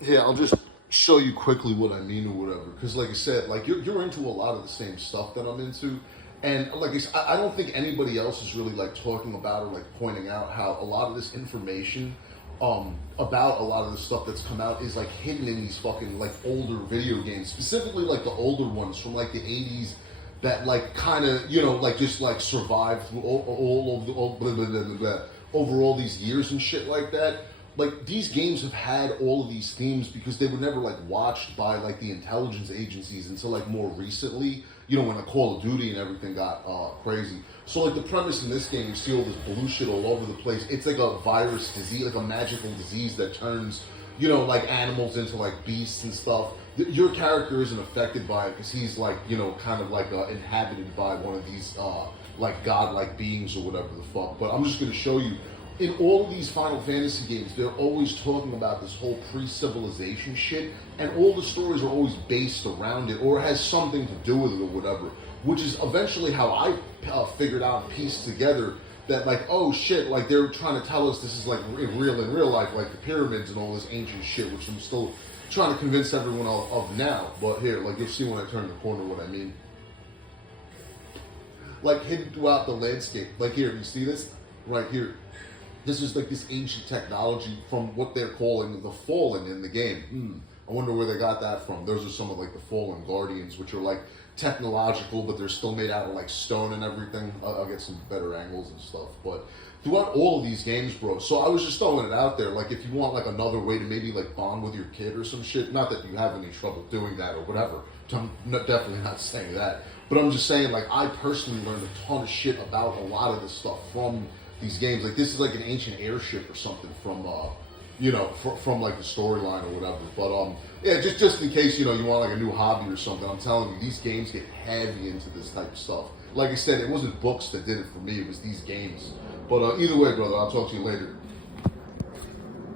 Yeah, I'll just show you quickly what I mean or whatever. Because, like I said, like you're into a lot of the same stuff that I'm into, and like I said, I don't think anybody else is really like talking about or like pointing out how a lot of this information, about a lot of the stuff that's come out is like hidden in these fucking like older video games, specifically like the older ones from like the '80s. That like kind of like just like survived through all of the blah, blah, blah, blah, blah, over all these years and shit like that. Like these games have had all of these themes because they were never like watched by like the intelligence agencies until like more recently. When the Call of Duty and everything got crazy. So like the premise in this game, you see all this blue shit all over the place. It's like a virus disease, like a magical disease that turns like animals into like beasts and stuff. Your character isn't affected by it because he's like kind of like inhabited by one of these like godlike beings or whatever the fuck. But I'm just gonna show you in all of these Final Fantasy games, they're always talking about this whole pre-civilization shit, and all the stories are always based around it, or it has something to do with it, or whatever. Which is eventually how I figured out and pieced together that, like, oh shit, like they're trying to tell us this is like real in real life, like the pyramids and all this ancient shit, which I'm still trying to convince everyone of now. But here, like you'll see when I turn the corner what I mean. Like hidden throughout the landscape. Like here, you see this right here. This is like this ancient technology from what they're calling the Fallen in the game. I wonder where they got that from. Those are some of like the Fallen Guardians, which are like technological, but they're still made out of like stone and everything. I'll get some better angles and stuff. But throughout all of these games, bro. So I was just throwing it out there. Like if you want like another way to maybe like bond with your kid or some shit. Not that you have any trouble doing that or whatever. I'm definitely not saying that. But I'm just saying like I personally learned a ton of shit about a lot of this stuff from these games. Like this is like an ancient airship or something from from like the storyline or whatever. But yeah, just in case you want like a new hobby or something, I'm telling you, these games get heavy into this type of stuff. Like I said, it wasn't books that did it for me; it was these games. But either way, brother, I'll talk to you later.